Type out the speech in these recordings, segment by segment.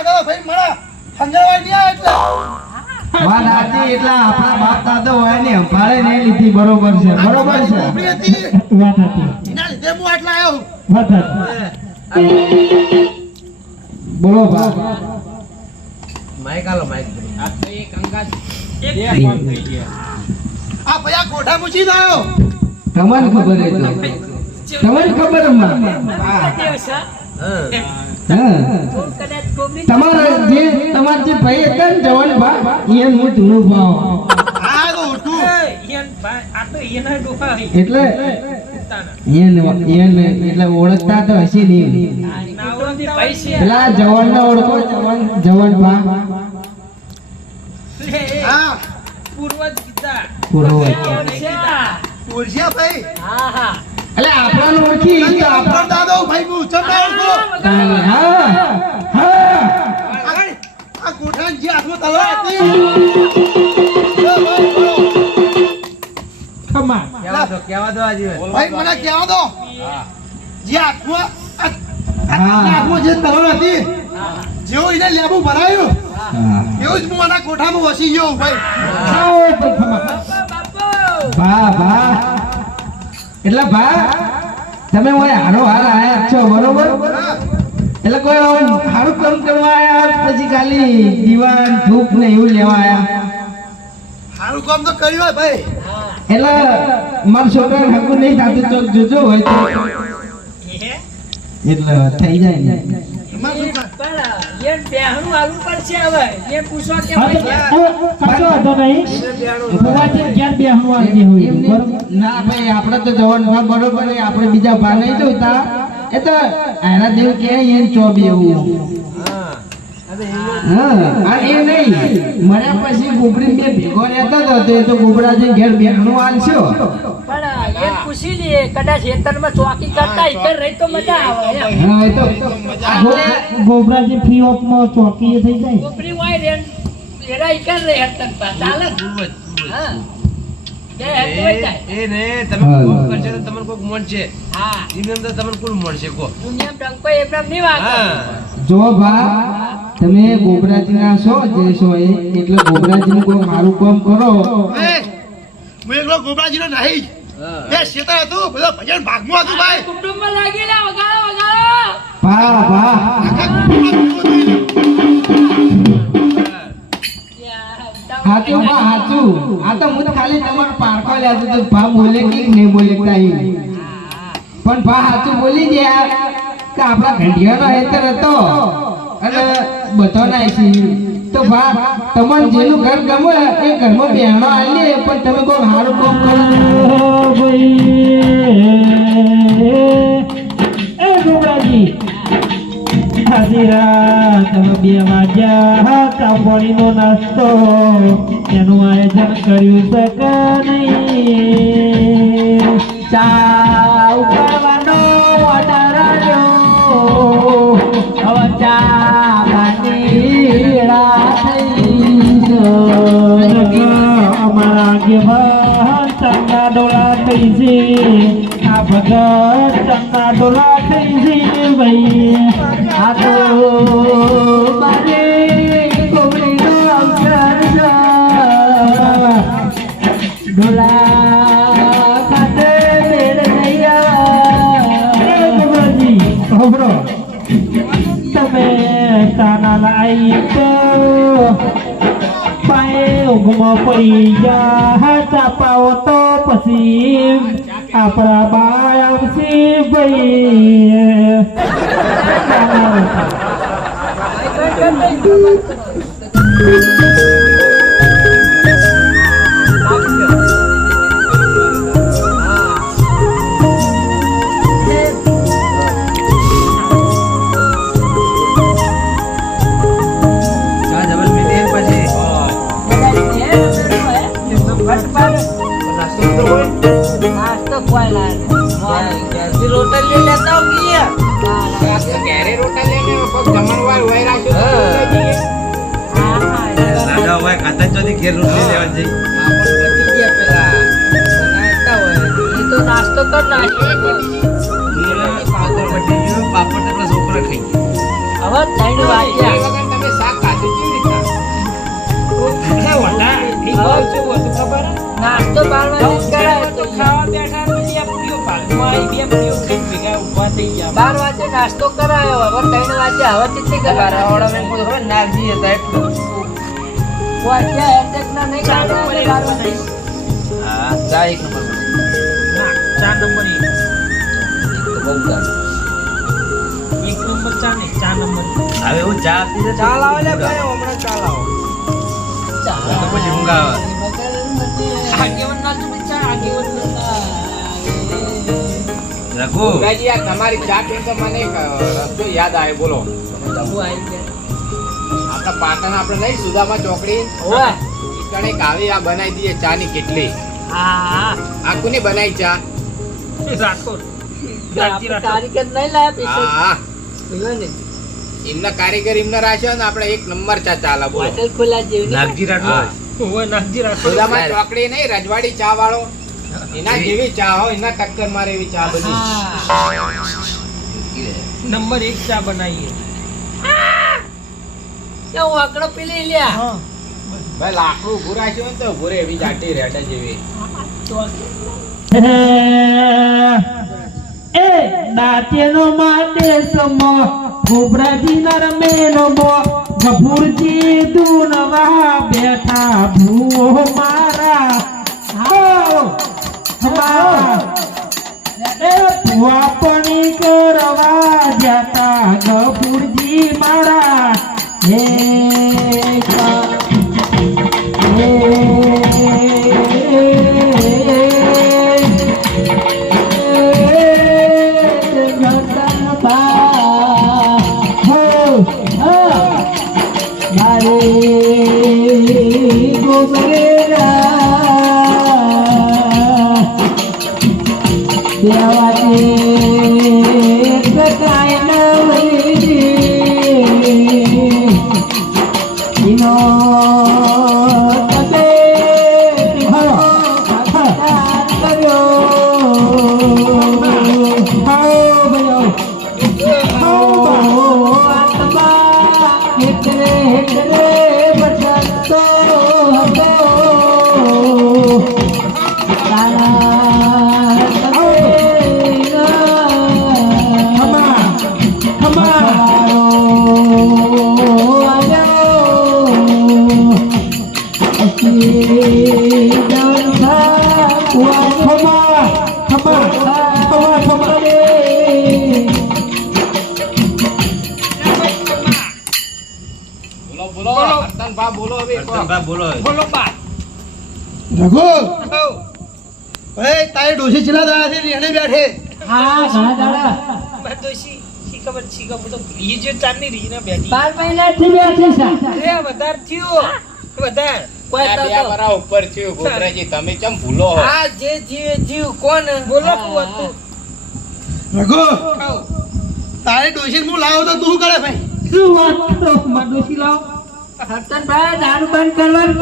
દાદા ભાઈ વાત સાચી એટલે આપણા બાપ દાદો હોય ને સંભાળે ને લીધી બરોબર છે બરોબર છે. બોલો બા આ તો એક અંગાજ એક ખબર તમને ખબર તમારા જે તમારા જે ભાઈ હતા ને જવાન ભા એ હું ધૂણું ભાવ. આ તો ઉઠું. એટલે એને એને એટલે ઓળખતા તો હશે નહીં. પેલા જવાન ને ઓળખો જવાન જવાન ભા. પૂર્વજ ભાઈ. હા ભાઈ એટલે આપણાને ઓળખી તો આપણો દાદો ભાઈ હું ચમડા હા હા આ ગોઠાન જે આખો તલો. ખમા કેવા દો કેવા દો આજી? ભાઈ મને કેવા દો? જે આખો આ- હા. આ હાથમાં જે તલવાર હતી જેવું એને લેબુ ભરાયું એવું જ હું આના કોઠામાં વસી ગયો ભાઈ. એટલે ભા તમે મને હારો હાર આયા છો બરોબર? એટલે કોઈ આવું સારું કામ કરવા આયા પછી ખાલી દીવાન ધૂપ ને એવું લેવા આયા. સારું કામ તો કર્યું હોય ભાઈ. એટલે મારા છોકરા હકુ નહીં થતું તો જોજો હોય તો. એટલે થઈ જાય ને. એમાં શું થાય? સાચો હતો નહીં. ફુવાજી ક્યાં બેહણું આવી હોય. બરોબર? નહીં. ના ભાઈ આપણે તો જવાન બરોબર આપણે બીજા ભા નહીં જોતા. એ તો આના દેવ કે એમ ચોબી એવું. હા અરે હા આ એ નહીં. મર્યા પછી ગોબરી બે ભેગો રહેતો હતો તો એ તો ગોબરાજી ઘેર બેહણું આલશો પણ એ પૂછી લઈએ કદાચ ખેતરમાં ચોકી કરતા ઈકર રહી તો મજા આવે. હા એ તો ગોબરાજી ફ્રી ઓફમાં ચોકી થઈ જાય. હોય એરા ઈકર રહે હેતન પા ચાલે? પૂર્વજ, પૂર્વજ. હા. બે હેત હોય જાય એ એ ને તમે કોક કરશો તો તમને કોક મળશે. હા. એમને એમ તમને કોણ મળશે કો. દુનિયામાં ટંકો એમનેમ નહીં વાગે. જો ભા તમે ગોબરાજીના છો જે છો એ એટલે ગોબરાજીનું કોઈ સારું કામ કરો. હું એકલો ગોબરાજીનો નહીં હા. શેતર હતું બધો ભજન ભાગમાં હતું ભાઈ. કુટુંબમાં લાગેલા વગાડો વગાડો. ભા ભા હાચું ભા હાચું આ તો હું ખાલી તમારો પારખો લેતો તો ભા બોલે કે નહીં બોલે તાઈ? પણ ભા હાચું બોલી ગયા કે આપણા ઘંટિયાનો હેતર હતો અને બધો ના તો ભા તમને જેનું ઘર ગમે એ ઘરમાં બહેનો આવીએ પણ તમે કોઈ સારું કોમ કરો આજી રાત તમે બે વાગ્યા કાપણીનો નાસ્તો એનું આયોજન કર્યું શક નહીં ચા ઉકાળવાનો ઓર્ડર હવે ચા પાટીડા થઈ અમારા આગેવાન થઈ છે આ ભગત ચંગા ડોલા થઈ છે ભાઈ. આ તો છે. ડોલા ખાતે મેળ નહીં તમે તાના લાઈ તો પાયે ઊંઘમાં પડી ગયા ચાપાઓ તો પછી આપણા બાય આવશે ભાઈ ચા નાસ્તો બાર વાગે જ કરાય તો ખાવા બેઠા પછી આ પૂરીઓ ભાગમાં આવી બે પૂરીઓ ખાઈને ભેગા ઊભા થઈ ગયા બાર વાગે નાસ્તો કરાયો. હવે ત્રણ વાગે હવે કેટલી કરાય નાગજી હતા એટલું. વાગ્યા એટેક ના નહીં નંબર હા ચા એક નંબર ના ચાર નંબર એક. બહુ એક નંબર ચા નહીં ચાર નંબર હવે હું ચા પી લે ચાલ આવે. લે ભાઈ હમણાં ચાલ આવો તો પછી ઊંઘ આવે. આગેવાન ના તમે ચા આગેવાન ના. રઘુ તમારી ચા પીને તો મને રસ્તો યાદ આવે બોલો. આપણા પાટણ આપણે નહીં સુદામા ચોકડી. ઓય. કણે કાવી આ બનાવી દઈએ ચા ની કેટલી. હા. આ કોની બનાવી ચા? રાખોડ તારીખ જ નહીં લાયા પૈસા હા પીવો ને. એમના કારીગર એમના રાખ્યો ને આપણે એક નંબર ચા ચાલે બોલો. હોટેલ ખોલા જેવી નાગજી રાઠોડ સુદામા ચોકડી નહીં રજવાડી ચા વાળો એના જેવી ચા હોય એના ટક્કર મારે એવી ચા બની. નંબર એક ચા બનાવીએ. હું આકડો પીલી લ્યા. ભાઈ લાકડું ઉભું રાખ્યું ને તો ઉભું એવી જાટી રેડે જેવી. એ દાંતેનો માટે સમો ખોબરાજી નરમેનો મો ગફુરજી દુનવા બેઠા ભૂવો જતા બોલો. બોલો. બોલો હવે કહો. બોલો બોલો બા રઘુ ભાઈ તારી ડોસી ચીલા દાડા છે? એને બેઠે. હા ઘણા દાડા. મેં તો શી શી ખબર શી તો ભૂલી જો ચાંદની રીને બેઠી. બાર મહિનાથી બેઠી છે. અરે વધાર થયું. વધાર. કોઈ આ તો બે વરા ઉપર થયું ગોબરાજી તમે કેમ ભૂલો હો? આ જે જીવે જીવ કોણ? બોલો કું હતું રઘુ તારી ડોસી હું લાવો તો તું કરે ભાઈ. શું વાત કરો? ડોસી લાવ. દારૂ બંધ કરવાનું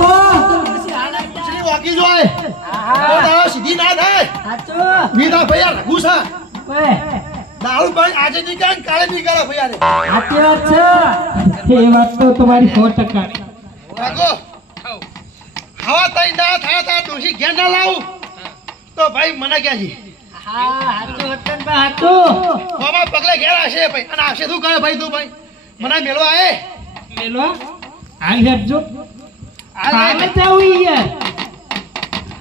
જોય? હા સીધી ના થાય. સાચું. મીઠા ભાઈ આ રઘુ દારૂ ભાઈ આજે નહીં કરે કાલે નહીં કરે ભાઈ આને. સાચી વાત છે. એ વાત તો તમારી સો ટકા રઘુ હવા તઈ ના થાય તાર ડોસી ઘેર ના લાવું. તો ભાઈ મને ક્યાં હા સાચું મામા પગલે ઘેર આવશે ભાઈ. અને આવશે શું કરે ભાઈ તું ભાઈ? મને મેળવા આય? મેલો હાલ હેડજો. હાલ હાલ નહીં જ આવું યાર.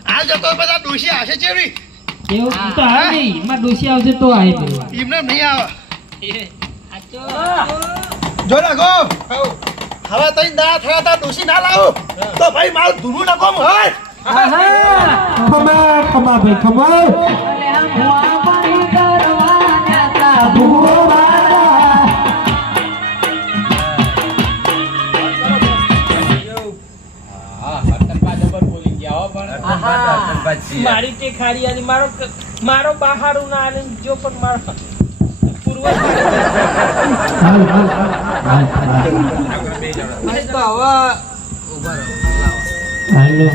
હાલ જતો બધા ડોસી આવશે ચેવી? એવું તો હાલ નહીં માં ડોસી આવશે તો આવી જવા એમને નહીં આવે. સાચું જો રાખો હવે તઈ ના થયા તા ડોસી ના લાવું. તો ભાઈ મારું ધૂનું ના કોમ હોય. આહા. ખમા ખમા ભાઈ ખમા મારી તે ખારી આલી મારો મારો બહાર ના આલે જો પણ મારો પૂર્વ તો હવે હાલો.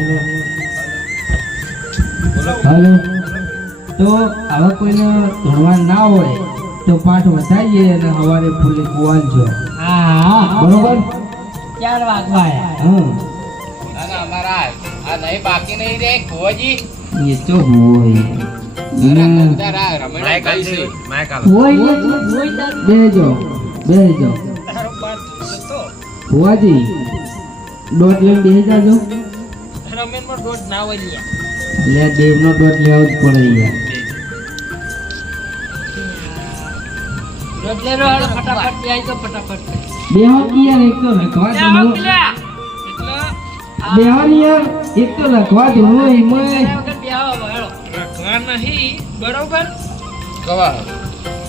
હાલો. તો આવા કોઈને ધોળવા ના હોય તો પાઠ વધારીએ અને સવારે ફૂલે કુવાલજો હા બરોબર? ચાર વાગવા હા ના ના અમારા આ નહીં બાકી નહીં રે ભુવાજી એ તો હોય. હોય. બેજો બેજો દોઢ લઈને બેસી જાજો રમેનમાં દોઢ ના વળ્યા એટલે દેવનો દોઢ લેવો જ પડે યાર. ફટાફટ કી યાર એક તો લખવા બેહો ને યાર એક તો લખવા દો એમાં. રખવા નહીં બરોબર? કવા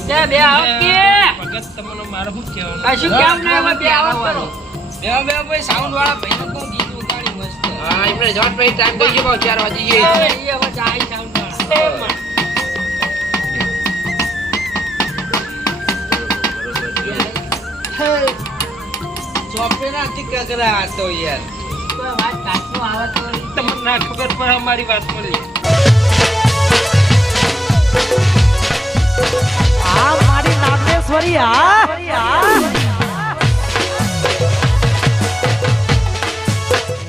તે બે આવ કે. ભગત તમને મારો શું કહેવાનું? આ શું કેમ ના આવે? બે આવ કરો. બે બે ભાઈ, સાઉન્ડ વાળા ભાઈ નું કોણ ગીત વગાડી મસ્ત. હા, એમને જોટ ભાઈ ટાઈમ થઈ ગયો, ભાવ ચાર વાગી ગયા. એ હવે જાય સાઉન્ડ વાળા ચોપડે ના ટીકા કરા તો યાર. કોઈ વાત કાચું આવે તો તમને ના ખબર પણ અમારી વાત મળી. આ મારી નાગેશ્વરી આ